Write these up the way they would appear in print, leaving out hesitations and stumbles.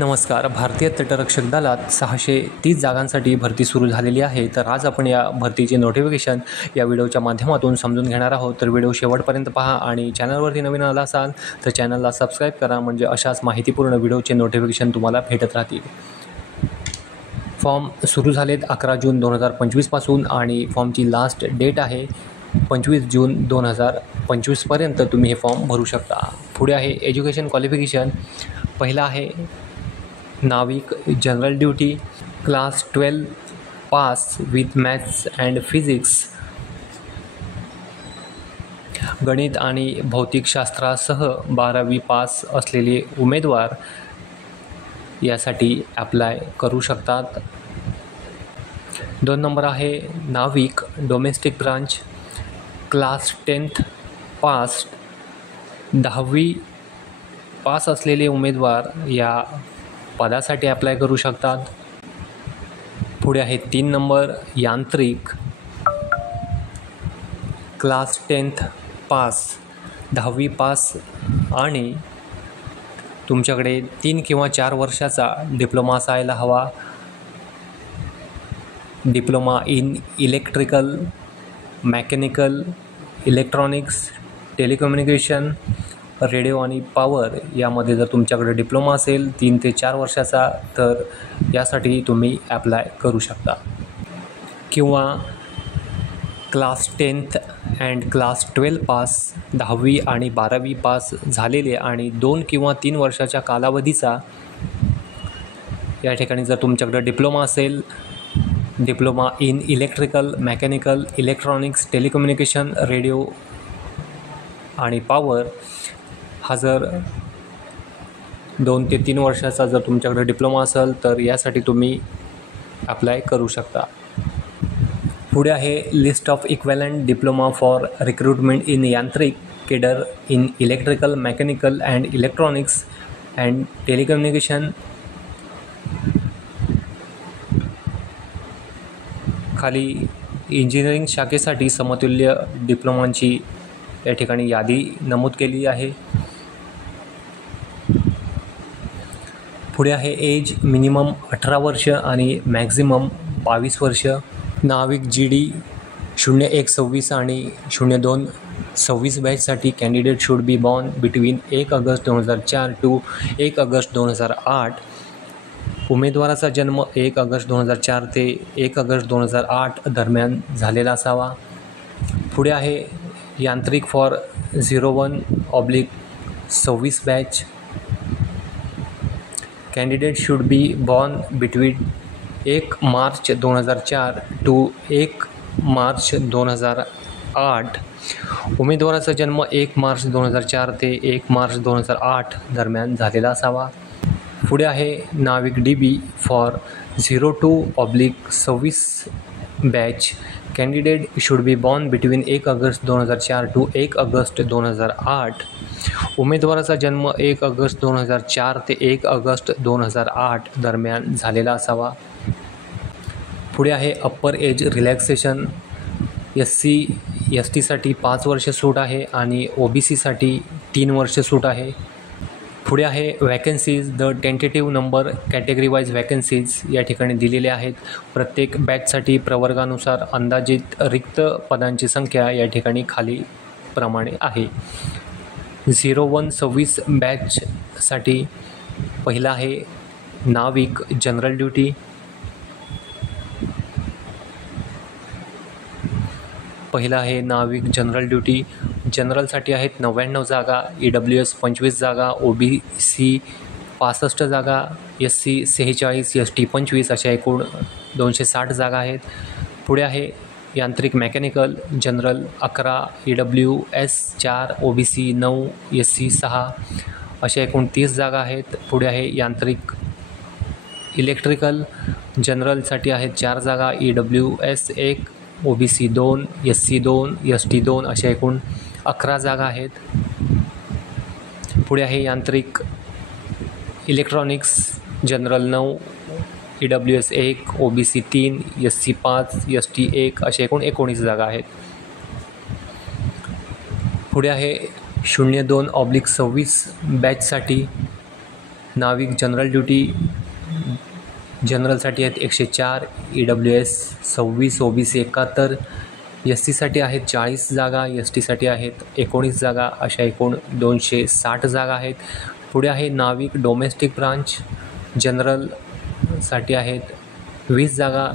नमस्कार. भारतीय तटरक्षक दलात 630 जागांसाठी भरती सुरू झालेली आहे. तर आज आपण या भरतीचे नोटिफिकेशन या व्हिडिओच्या माध्यमातून समजून घेणार आहोत. तर व्हिडिओ शेवटपर्यंत पहा आणि चॅनलवरती नवीन आला असाल तर चॅनलला सबस्क्राईब करा, म्हणजे अशाच माहितीपूर्ण व्हिडिओचे नोटिफिकेशन तुम्हाला भेटत राहतील. फॉर्म सुरू झालेत 11 जून 2025 पासून आणि फॉर्मची लास्ट डेट आहे 25 जून 2025 पर्यंत तुम्ही हे फॉर्म भरू शकता. पुढे आहे एज्युकेशन क्वालिफिकेशन. पहिला आहे नाविक general duty, class 12 pass with maths and physics, गणित आणि भौतिकशास्त्रासह 12वी पास असलेले उमेदवार यासाठी ॲप्लाय करू शकतात. 2 नंबर आहे नाविक domestic branch, class 10th pass, 10वी पास असलेले उमेदवार या पदासाठी ॲप्लाय करू शकतात. पुढे आहे 3 नंबर यांत्रिक, क्लास 10th पास, 10वी पास आणि तुमच्याकडे 3 किंवा 4 वर्षाचा डिप्लोमा असायला हवा. Diploma in electrical, mechanical, electronics, telecommunication, radio आणि पॉवर यामध्ये जर तुमच्याकडे डिप्लोमा असेल 3 ते 4 वर्षाचा तर यासाठी तुम्ही ॲप्लाय करू शकता. किंवा class 10th and class 12 pass, 10वी आणि 12वी पास झालेले आणि 2 किंवा 3 वर्षाच्या कालावधीचा या ठिकाणी जर तुमच्याकडे डिप्लोमा असेल, diploma in electrical, mechanical, electronics, telecommunication, radio आणि पॉवर हा जर 2 ते 3 वर्षाचा जर तुमच्याकडे डिप्लोमा असेल तर यासाठी तुम्ही ॲप्लाय करू शकता. पुढे आहे list of equivalent diploma for recruitment in यांत्रिक cadre in electrical, mechanical and electronics and telecommunication. खाली इंजिनिअरिंग शाखेसाठी समतुल्य डिप्लोमांची या ठिकाणी यादी नमूद केली आहे. पुढे आहे एज मिनिमम 18 वर्ष आणि मॅक्झिमम 22 वर्ष. नाविक GD 0126 आणि 0226 बॅचसाठी candidate should be born between 1 August 2004 to 1 August 2008. उमेदवाराचा जन्म 1 ऑगस्ट 2004 ते 1 ऑगस्ट 2008 दरम्यान झालेला असावा. पुढे आहे Yantrik for 01/26 batch. Candidate should be born between 1 March 2004 to 1 March 2008. उमेदवाराचा जन्म 1 मार्च 2004 ते 1 मार्च 2008 दरम्यान झालेला असावा. पुढे आहे Navik DB for 02/26 batch. Candidate should be born between 1 August 2004 to 1 August 2008. उमेदवाराचा जन्म 1 ऑगस्ट 2004 ते 1 ऑगस्ट 2008 दरम्यान झालेला असावा. पुढे आहे अप्पर एज रिलॅक्सेशन. SC STसाठी 5 वर्ष सूट आहे आणि OBCसाठी 3 वर्ष सूट आहे. पुढे आहे vacancies. The tentative number category wise vacancies या ठिकाणी दिलेल्या आहेत. प्रत्येक बॅचसाठी प्रवर्गानुसार अंदाजित रिक्त पदांची संख्या या ठिकाणी खाली प्रमाणे आहे. 0126 बॅचसाठी पहिला आहे नाविक जनरल ड्युटी. पहिला आहे नाविक जनरल ड्युटी. जनरलसाठी आहेत 99 जागा, EWS 25 जागा, OBC 65 जागा, SC 46, ST 25 अशा एकूण 260 जागा आहेत. पुढे आहे यांत्रिक mechanical. General 11, EWS 4, OBC 9, SC 6 अशा एकूण 30 जागा आहेत. पुढे आहे यांत्रिक इलेक्ट्रिकल. जनरलसाठी आहेत 4 जागा, EWS 1, OBC 2, SC 2, ST 2 अशा एकूण 11 जागा आहेत. पुढे आहे यांत्रिक electronics. General 9, EWS 1, OBC 3, SC 5, ST 1 अशा एकूण 19 जागा आहेत. पुढे आहे 02/26 बॅचसाठी नाविक जनरल ड्युटी जनरलसाठी आहेत 104, EWS 26, OBC 71, SCसाठी आहेत 40 जागा, STसाठी आहेत 19 जागा, अशा एकूण 260 जागा आहेत. पुढे आहे नाविक डोमेस्टिक ब्रांच जनरलसाठी आहेत 20 जागा,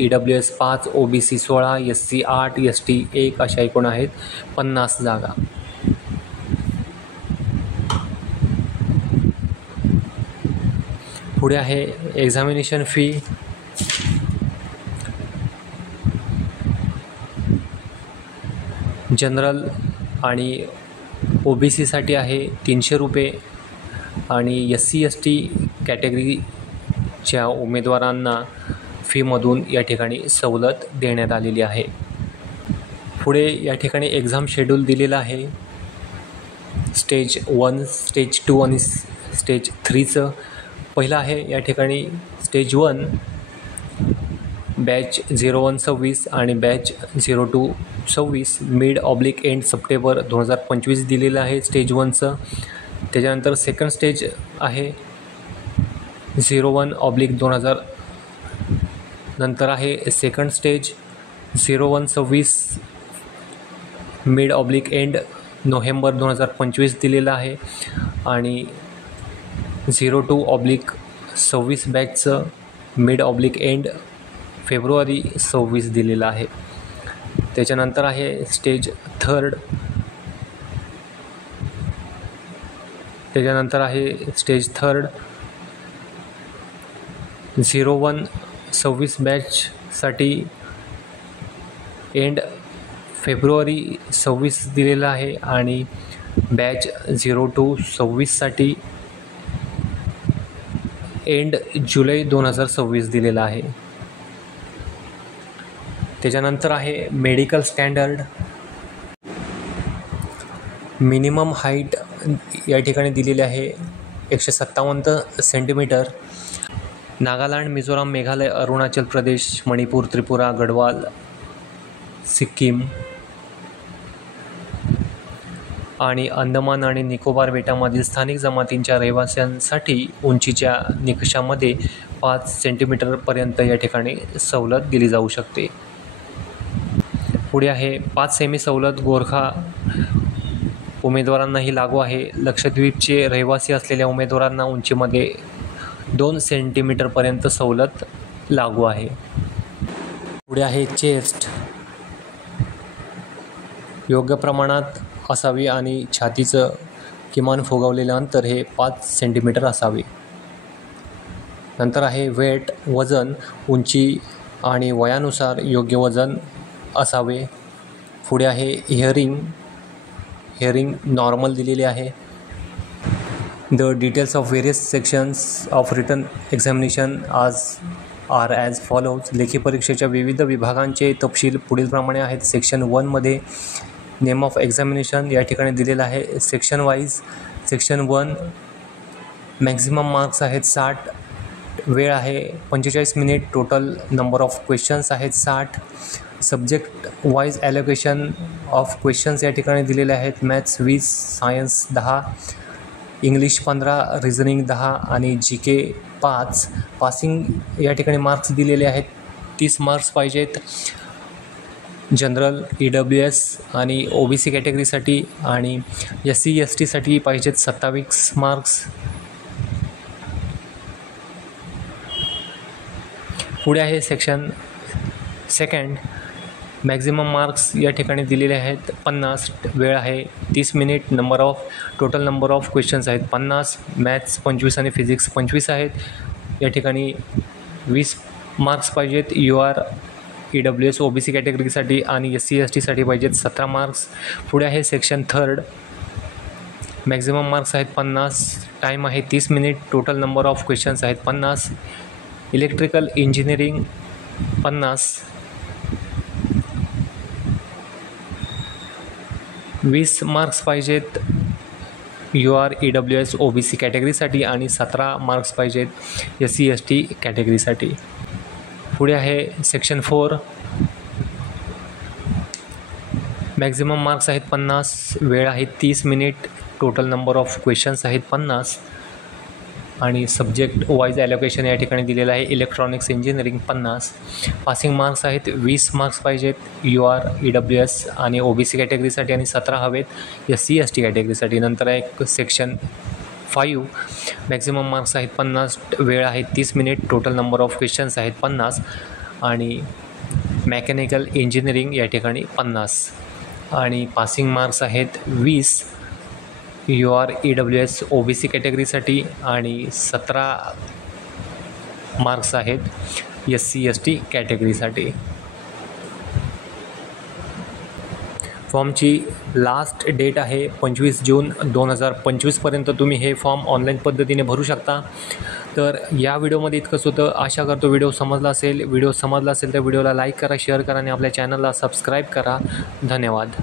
EWS 5, OBC 16, SC 8, ST 1, अशा एकूण आहेत 50 जागा. पुढे आहे एक्झामिनेशन फी. जनरल आणि OBCसाठी आहे 300 रुपये आणि SC ST कॅटेगरीच्या उमेदवारांना फीमधून या ठिकाणी सवलत देण्यात आलेली आहे. पुढे या ठिकाणी एक्झाम शेड्यूल दिलेलं आहे. स्टेज 1, स्टेज 2 आणि स्टेज 3चं. पहिलं आहे या ठिकाणी स्टेज 1 बॅच 01 26 आणि बॅच 02 26 मिड/एंड सप्टेंबर 2025 दिलेलं आहे स्टेज 1चं. त्याच्यानंतर सेकंड स्टेज आहे 01/2000. नंतर आहे सेकंड स्टेज 01 26 मिड/एंड नोव्हेंबर 2025 दिलेलं आहे आणि 02/26 बॅचचं मिड/एंड फेब्रुवारी 26 दिलेलं आहे. त्याच्यानंतर आहे स्टेज थर्ड. त्याच्यानंतर आहे स्टेज थर्ड 01 26 बॅचसाठी एंड फेब्रुवारी 26 दिलेलं आहे आणि बॅच 02 26साठी एंड जुलै 2026 दिलेला आहे. त्याच्यानंतर आहे मेडिकल स्टँडर्ड. मिनिमम हाईट या ठिकाणी दिलेली आहे 157 सेंटीमीटर. नागालँड, मिझोराम, मेघालय, अरुणाचल प्रदेश, मणिपूर, त्रिपुरा, गढवाल, सिक्कीम आणि अंदमान आणि निकोबार बेटामधील स्थानिक जमातींच्या रहिवाशांसाठी उंचीच्या निकषामध्ये 5 सेंटीमीटरपर्यंत या ठिकाणी सवलत दिली जाऊ शकते. पुढे आहे 5 सेमी सवलत गोरखा उमेदवारांनाही लागू आहे. लक्षद्वीपचे रहिवासी असलेल्या उमेदवारांना उंचीमध्ये 2 सेंटीमीटरपर्यंत सवलत लागू आहे. पुढे आहे चेस्ट. योग्य प्रमाणात असावी आणि छातीचं किमान फुगवलेलं अंतर हे 5 सेंटीमीटर असावे. नंतर आहे वेट, वजन, उंची आणि वयानुसार योग्य वजन असावे. पुढे आहे हिअरिंग नॉर्मल दिलेली आहे. The details of various sections of written examination are as follows. लेखी परीक्षेच्या विविध विभागांचे तपशील पुढीलप्रमाणे आहेत. सेक्शन 1 मध्ये नेम ऑफ एक्झामिनेशन या ठिकाणी दिलेलं आहे. Section wise section 1 maximum marks आहेत 60, वेळ आहे 45 minute, total number of questions आहेत 60. Subject wise allocation of questions या ठिकाणी दिलेले आहेत. मॅथ्स 20, सायन्स 10, इंग्लिश 15, रिझनिंग 10 आणि GK 5. पासिंग या ठिकाणी मार्क्स दिलेले आहेत 30 मार्क्स पाहिजेत. जनरल, EWS आणि OBC कॅटेगरीसाठी आणि SC STसाठी पाहिजेत 27 मार्क्स. पुढे आहे सेक्शन सेकंड. मॅक्झिमम मार्क्स या ठिकाणी दिलेले आहेत 50, वेळ आहे 30 minute, total number of questions आहेत 50. मॅथ्स 25 आणि फिजिक्स 25 आहेत. या ठिकाणी 20 मार्क्स पाहिजेत. UR, EWS OBC कॅटेगरीसाठी आणि SC STसाठी पाहिजेत 17 मार्क्स. पुढे आहे सेक्शन थर्ड. मॅक्झिमम मार्क्स आहेत 50, टाईम आहे 30 minute, total number of questions आहेत 50. इलेक्ट्रिकल इंजिनिअरिंग 50, 20 मार्क्स पाहिजेत. UR, EWS OBC कॅटेगरीसाठी आणि 17 मार्क्स पाहिजेत SC ST कॅटेगरीसाठी. पुढे आहे सेक्शन 4. मॅक्झिमम मार्क्स आहेत 50, वेळ आहे 30 minute, total number of questions आहेत 50. आणि सब्जेक्ट वाईज ॲलोकेशन या ठिकाणी दिलेलं आहे. Electronics engineering 50. पासिंग मार्क्स आहेत 20 मार्क्स पाहिजेत UR EWS आणि OBC कॅटेगरीसाठी आणि 17 हवेत SC ST कॅटेगरीसाठी. नंतर एक सेक्शन 5 मॅक्झिमम मार्क्स आहेत 50. वेळ आहे 30 minute. Total number of questions आहेत 50 आणि मेकॅनिकल इंजिनिअरिंग या ठिकाणी 50 आणि पासिंग मार्क्स आहेत 20 UR EWS OBC कॅटेगरीसाठी आणि 17 मार्क्स आहेत SC ST कॅटेगरीसाठी. फॉर्मची लास्ट डेट आहे 25 जून 2025पर्यंत तुम्ही हे फॉर्म ऑनलाईन पद्धतीने भरू शकता. तर या व्हिडिओमध्ये इतकंच होतं. आशा करतो व्हिडिओ समजला असेल. व्हिडिओ समजला असेल तर व्हिडिओला लाईक करा, शेअर करा आणि आपल्या चॅनलला सबस्क्राईब करा. धन्यवाद.